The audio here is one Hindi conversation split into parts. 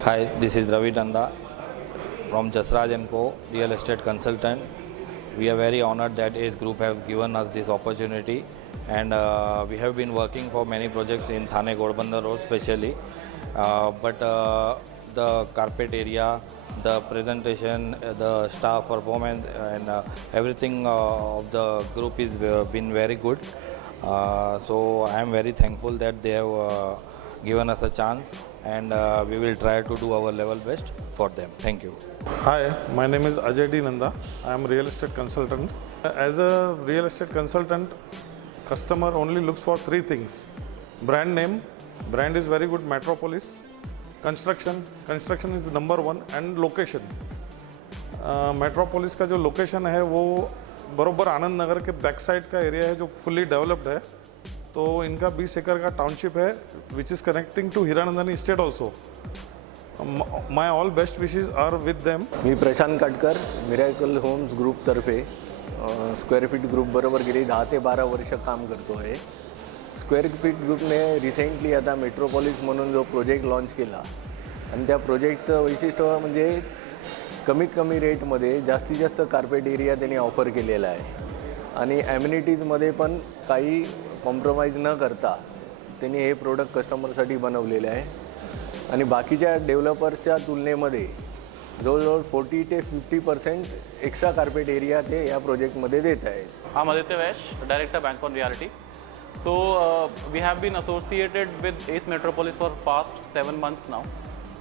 Hi, this is Ravi Nanda from Jasraj & Co, real estate consultant. We are very honored that ACE Group have given us this opportunity, and we have been working for many projects in Thane Ghodbunder Road especially. But the carpet area, the presentation, the staff performance, and everything of the group is been very good. So I am very thankful that they have given us a chance, and we will try to do our level best for them. Thank you. Hi, my name is Ajay D. Nanda. I am a real estate consultant. As a real estate consultant, customer only looks for three things. Brand name, brand is very good, Metropolis. Construction is the number one, and location. Metropolis का जो लोकेशन है वो बरोबर आनंद नगर के बैक साइड का एरिया है जो फुल्ली डेवलप्ड है. तो इनका 20 एकड़ का टाउनशिप है which is connecting to Hiranandani estate also. My all best wishes are with them. मी प्रशांत काटकर मिरॅकल होम्स ग्रुपतर्फे स्क्वेअर फीट ग्रुप बरोबर गेली 10 ते 12 वर्ष काम करतो आहे. स्क्वेअर फीट ग्रुपने रिसेंटली आता मेट्रोपॉलिस म्हणून जो प्रोजेक्ट लॉन्च केला आणि त्या प्रोजेक्टचं वैशिष्ट्य म्हणजे कमीत कमी रेटमध्ये जास्तीत जास्त कार्पेट एरिया त्यांनी ऑफर केलेला आहे आणि ॲम्युनिटीजमध्ये पण काही कॉम्प्रोमाइज न करता त्यांनी हे प्रोडक्ट कस्टमरसाठी बनवलेले आहे आणि बाकीच्या डेव्हलपर्सच्या तुलनेमध्ये जवळजवळ 40 ते 50% एक्स्ट्रा कार्पेट एरिया ते या प्रोजेक्टमध्ये देत आहेत. I'm Aditya Vaish, Director Bank on Realty. So we have been associated with ACE Metropolis for past 7 months now,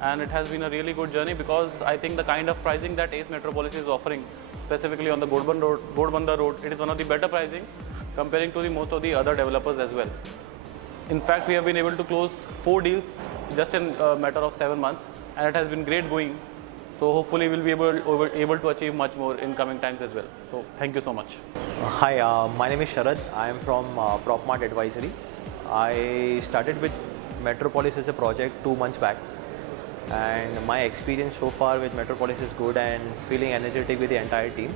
and it has been a really good journey because I think the kind of pricing that ACE Metropolis is offering, specifically on the Ghodbunder Road, it is one of the better pricing comparing to the most of the other developers as well. In fact, we have been able to close 4 deals just in a matter of 7 months, and it has been great going. So hopefully we'll be able to achieve much more in coming times as well. So thank you so much. Hi, my name is Sharad. I am from PropMart Advisory. I started with Metropolis as a project 2 months back, and my experience so far with Metropolis is good and feeling energetic with the entire team.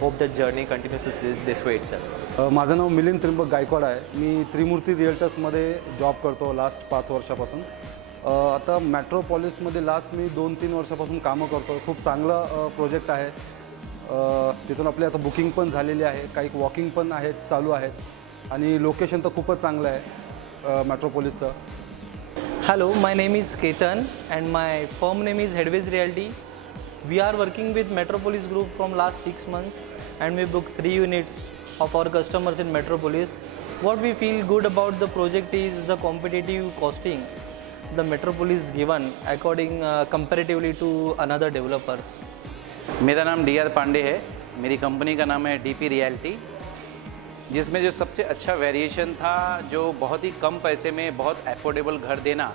Hope the journey continues this way itself. माझं नाव मिलिंद त्रिंबक गायकवाड आहे. मी त्रिमूर्ती रिअल्टर्समध्ये जॉब करतो लास्ट 5 वर्षापासून. आता मेट्रोपॉलिसमध्ये लास्ट मी 2-3 वर्षापासून कामं करतो. खूप चांगला प्रोजेक्ट आहे. तिथून आपली आता बुकिंग पण झालेली आहे, काही वॉकिंग पण आहेत चालू आहेत आणि लोकेशन तर खूपच चांगलं आहे मेट्रोपॉलिसचं. Hello, my name is Ketan and my firm name is Headways Realty. We are working with Metropolis Group from last 6 months and we booked 3 units of our customers in Metropolis. What we feel good about the project is the competitive costing the Metropolis given according comparatively to another developers. मेरा नाम DR पांडे है. मेरी कंपनी का नाम है DP रियल्टी, जिसमें जो सबसे अच्छा वेरिएशन था जो बहुत ही कम पैसे में बहुत अफोर्डेबल घर देना,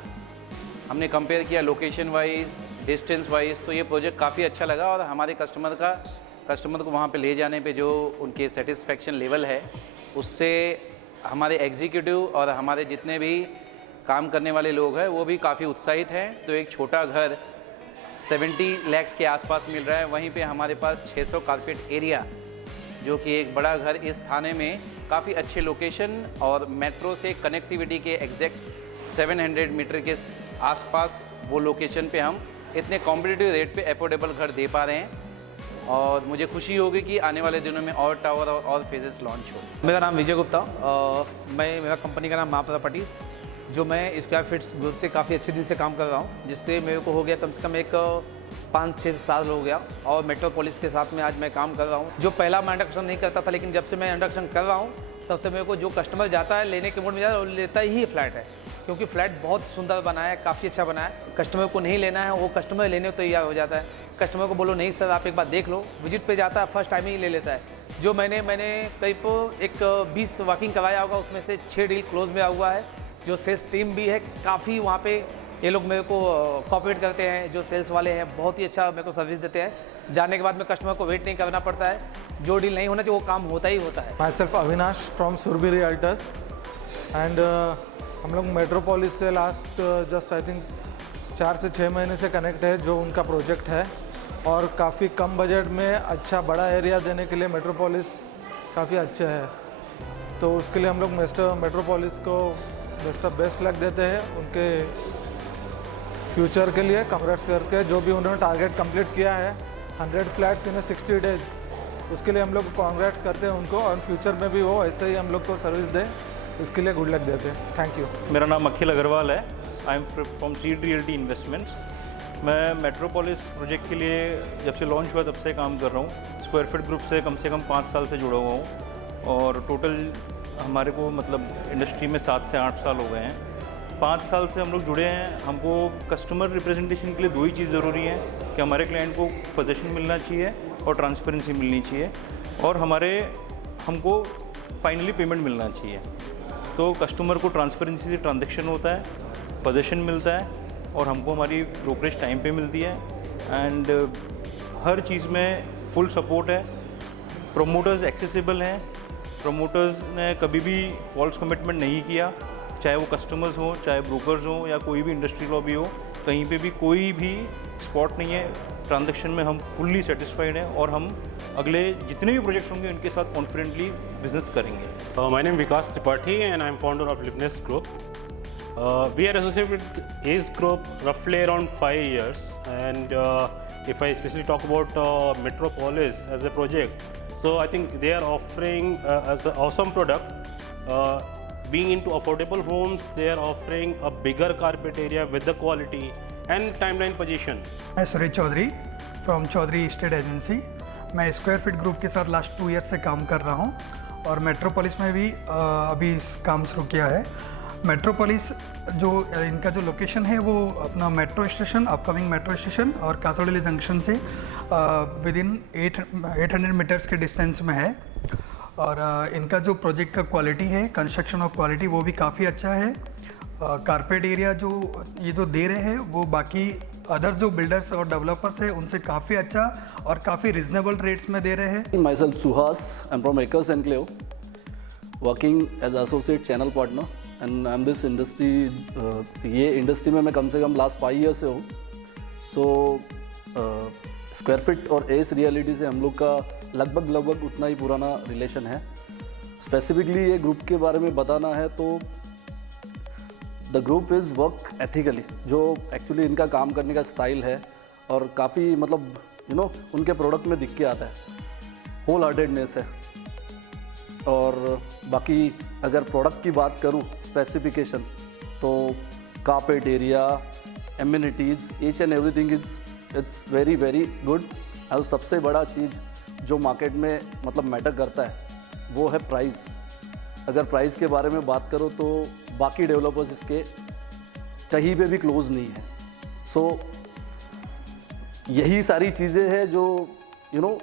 हमने कंपेयर किया लोकेशन वाइज, डिस्टेंस वाइज, तो ये प्रोजेक्ट काफ़ी अच्छा लगा और हमारे कस्टमर को वहाँ पे ले जाने पे जो उनके सेटिस्फेक्शन लेवल है उससे हमारे एग्जीक्यूटिव और हमारे जितने भी काम करने वाले लोग हैं वो भी काफ़ी उत्साहित हैं. तो एक छोटा घर 70 लाख के आसपास मिल रहा है, वहीं पे हमारे पास 600 कारपेट एरिया जो कि एक बड़ा घर इस थाने में काफ़ी अच्छे लोकेशन और मेट्रो से कनेक्टिविटी के एग्जैक्ट 700 मीटर के आसपास वो लोकेशन पे हम इतने कॉम्पिटिटिव रेट पे अफोर्डेबल घर दे पा रहे हैं और मुझे खुशी होगी कि आने वाले दिनों में और टावर और फेजेस लॉन्च हो. मेरा नाम विजय गुप्ता, मेरा कंपनी का नाम माँ प्रॉपर्टीज़, जो मैं स्क्वायर फीट्स ग्रुप से काफ़ी अच्छे दिन से काम कर रहा हूँ, जिससे मेरे को हो गया कम से कम एक 5-6 साल हो गया और मेट्रोपॉलिस के साथ में आज मैं काम कर रहा हूँ. जो पहला मैं इंडक्शन नहीं करता था, लेकिन जब से मैं इंडक्शन कर रहा हूँ तब से मेरे को जो कस्टमर जाता है लेने के मूड में जाता है लेता ही फ्लैट है, क्योंकि फ्लैट बहुत सुंदर बना है, काफ़ी अच्छा बना है. कस्टमर को नहीं लेना है वो कस्टमर लेने को तैयार हो जाता है. कस्टमर को बोलो नहीं सर आप एक बार देख लो, विजिट पे जाता है, फर्स्ट टाइम ही ले लेता है. जो मैंने करीब एक 20 वॉकिंग करवाया होगा, उसमें से 6 डील क्लोज में हुआ है. जो सेल्स टीम भी है काफ़ी वहाँ पे ये लोग मेरे को कोऑपरेट करते हैं. जो सेल्स वाले हैं बहुत ही अच्छा मेरे को सर्विस देते हैं. जाने के बाद में कस्टमर को वेट नहीं करना पड़ता है. जो डील नहीं होना चाहिए वो काम होता ही होता है. Myself Avinash from Surabhi realtors and हम लोग मेट्रोपॉलिस से लास्ट जस्ट आई थिंक 4 से 6 महीने से कनेक्ट है, जो उनका प्रोजेक्ट है. और काफ़ी कम बजट में अच्छा बड़ा एरिया देने के लिए मेट्रोपॉलिस काफ़ी अच्छा है. तो उसके लिए हम लोग मेट्रोपॉलिस को बेस्ट ऑफ बेस्ट लक देते हैं उनके फ्यूचर के लिए। कांग्रेट्स करके जो भी उन्होंने टारगेट कंप्लीट किया है 100 फ्लैट्स इन 60 डेज, उसके लिए हम लोग कांग्रेट्स करते हैं उनको, और फ्यूचर में भी वो ऐसे ही हम लोग को सर्विस दें, इसके लिए गुड लक देते हैं। Thank you. मेरा नाम अखिल अग्रवाल है। आई am from seed realty investments. मैं मेट्रोपोलिस प्रोजेक्ट के लिए जब से लॉन्च हुआ तब से काम कर रहा हूँ। स्क्वायर फीट ग्रुप से कम 5 साल से जुड़ा हुआ हूँ और टोटल हमारे को मतलब इंडस्ट्री में 7 से 8 साल हो गए हैं। 5 साल से हम लोग जुड़े हैं। हमको कस्टमर रिप्रेजेंटेशन के लिए 2 ही चीज़ ज़रूरी है कि हमारे क्लाइंट को पोजीशन मिलना चाहिए और ट्रांसपेरेंसी मिलनी चाहिए, और हमको फाइनली पेमेंट मिलना चाहिए। तो कस्टमर को ट्रांसपेरेंसी से ट्रांजैक्शन होता है, पोजीशन मिलता है और हमको हमारी ब्रोकरेज टाइम पे मिलती है, एंड हर चीज़ में फुल सपोर्ट है। प्रोमोटर्स एक्सेसिबल हैं। प्रोमोटर्स ने कभी भी फॉल्स कमिटमेंट नहीं किया, चाहे वो कस्टमर्स हों, चाहे ब्रोकर्स हों या कोई भी इंडस्ट्री लॉबी हो, कहीं पे भी कोई भी स्पॉट नहीं है। ट्रांजैक्शन में हम फुल्ली सेटिस्फाइड हैं और हम अगले जितने भी प्रोजेक्ट्स होंगे उनके साथ कॉन्फिडेंटली बिजनेस करेंगे। My name is Vikas Tripathi and I am founder of Lipness Group. We are associated with ACE Group roughly around 5 years, and if I especially talk about Metropolis as a project, so I think they are offering as an awesome product. Being into affordable homes, they are offering a bigger carpet area with the quality and timeline position. मैं Suresh Chaudhary from Chaudhary state agency. मैं स्क्वायर फीट ग्रुप के साथ लास्ट 2 ईयर से काम कर रहा हूँ और मेट्रोपोलिस में भी अभी काम शुरू किया है। मेट्रोपोलिस जो इनका जो लोकेशन है वो अपना metro station, upcoming metro station और कासोडेली जंक्शन से विद इन 800 मीटर्स के डिस्टेंस में है। और इनका जो प्रोजेक्ट का क्वालिटी है, कंस्ट्रक्शन ऑफ क्वालिटी, वो भी काफ़ी अच्छा है। कारपेट एरिया जो ये जो दे रहे हैं वो बाकी अदर जो बिल्डर्स और डेवलपर्स हैं उनसे काफ़ी अच्छा और काफ़ी रिजनेबल रेट्स में दे रहे हैं। Myself Suhas, I'm from Acres Enclave, working as associate channel partner, and I'm this industry, ये इंडस्ट्री में मैं कम से कम लास्ट 5 ईयर से हूँ। सो स्क्वायर फिट और एस रियलिटी से हम लोग का लगभग उतना ही पुराना रिलेशन है। स्पेसिफिकली ये ग्रुप के बारे में बताना है तो the group is work ethically, जो एक्चुअली इनका काम करने का स्टाइल है और काफ़ी मतलब उनके प्रोडक्ट में दिख के आता है, होल हार्टेडनेस है। और बाकी अगर प्रोडक्ट की बात करूं स्पेसिफिकेशन, तो carpet area, amenities, each and everything it's very very good. और सबसे बड़ा चीज़ जो मार्केट में मतलब मैटर करता है वो है प्राइस। अगर प्राइस के बारे में बात करो तो बाकी डेवलपर्स इसके कहीं पे भी क्लोज नहीं है। सो यही सारी चीज़ें हैं जो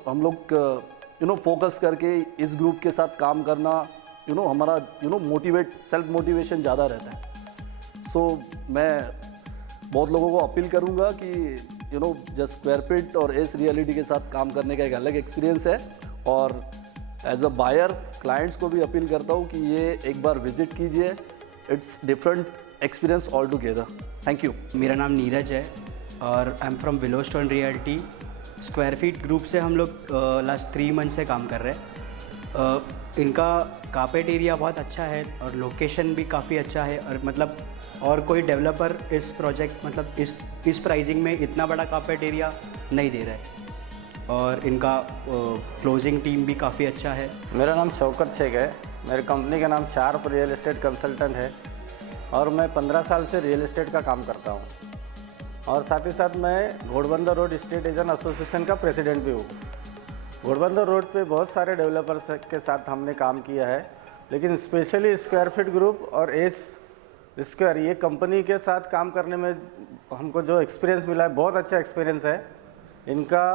हम लोग फोकस करके इस ग्रुप के साथ काम करना, हमारा सेल्फ मोटिवेशन ज़्यादा रहता है। सो मैं बहुत लोगों को अपील करूँगा कि जस्ट स्क्वायर फिट और एस रियलिटी के साथ काम करने का एक अलग एक्सपीरियंस है, और एज अ बायर क्लाइंट्स को भी अपील करता हूँ कि ये एक बार विजिट कीजिए। It's different experience all together. Thank you. मेरा नाम नीरज है और I am from Willowstone realty. Square feet group से हम लोग लास्ट 3 मंथ से काम कर रहे हैं। इनका कारपेट एरिया बहुत अच्छा है और लोकेशन भी काफ़ी अच्छा है, और मतलब और कोई डेवलपर इस प्रोजेक्ट मतलब इस प्राइसिंग में इतना बड़ा कारपेट एरिया नहीं दे रहा है, और इनका क्लोजिंग टीम भी काफ़ी अच्छा है। मेरा नाम शौकत शेख है। मेरी कंपनी का नाम शार्प रियल एस्टेट कंसल्टेंट है और मैं 15 साल से रियल एस्टेट का काम करता हूँ, और साथ ही साथ मैं Ghodbunder road state agent association का प्रेसिडेंट भी हूँ। घोड़बंदर रोड पे बहुत सारे डेवलपर्स के साथ हमने काम किया है, लेकिन स्पेशली स्क्वायर फिट ग्रुप और एस स्क्वायर ये कंपनी के साथ काम करने में हमको जो एक्सपीरियंस मिला है बहुत अच्छा एक्सपीरियंस है। इनका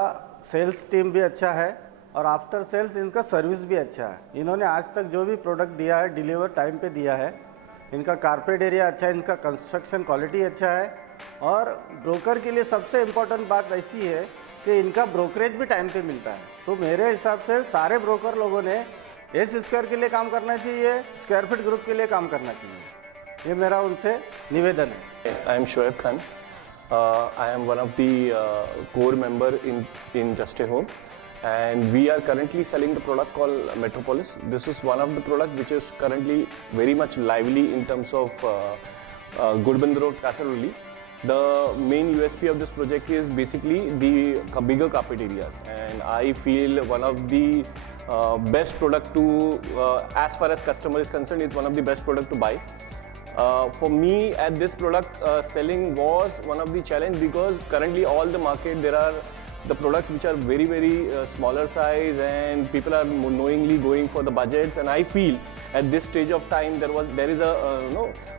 सेल्स टीम भी अच्छा है और आफ्टर सेल्स इनका सर्विस भी अच्छा है। इन्होंने आज तक जो भी प्रोडक्ट दिया है डिलीवर टाइम पे दिया है। इनका कारपेट एरिया अच्छा है, इनका कंस्ट्रक्शन क्वालिटी अच्छा है, और ब्रोकर के लिए सबसे इम्पोर्टेंट बात ऐसी है कि इनका ब्रोकरेज भी टाइम पे मिलता है। तो मेरे हिसाब से सारे ब्रोकर लोगों ने एस स्क्वायर के लिए काम करना चाहिए, स्क्वायर फिट ग्रुप के लिए काम करना चाहिए। ये मेरा उनसे निवेदन है। I am Shoaib Khan. I am one of the core member in Just a Home, and we are currently selling the product called Metropolis. This is one of the products which is currently very much lively in terms of Ghodbunder Road, Kasaroli. The main USP of this project is basically the bigger carpet areas, and I feel one of the best product to, as far as customer is concerned, is one of the best product to buy. For me, at this product, selling was one of the challenge, because currently all the market, there are the products which are very, very smaller size, and people are knowingly going for the budgets. And I feel at this stage of time, there is a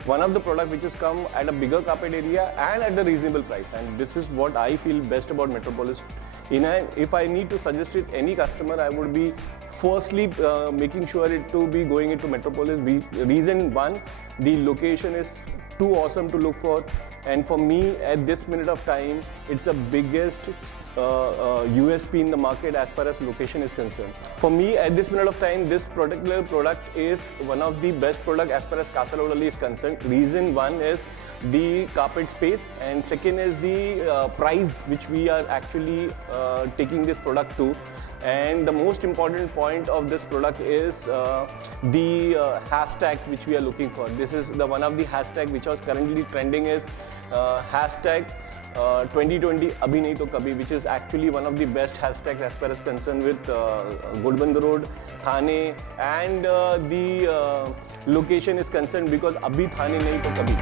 one of the product which has come at a bigger carpet area and at a reasonable price, and this is what I feel best about Metropolis. If I need to suggest it any customer, I would be firstly making sure it to be going into Metropolis. Reason one, the location is too awesome to look for, and for me at this minute of time, it's the biggest USP in the market as far as location is concerned. For me at this minute of time, this particular product is one of the best product as far as Kasaroli is concerned. Reason one is the carpet space, and second is the price which we are actually taking this product to. And the most important point of this product is the hashtags which we are looking for. This is the one of the hashtag which was currently trending is hashtag 2020 Abhi Nahi To Kabhi, which is actually one of the best hashtags as far as concerned with Ghodbunder Road, Thane, and the location is concerned, because Abhi Thane Nahi To Kabhi.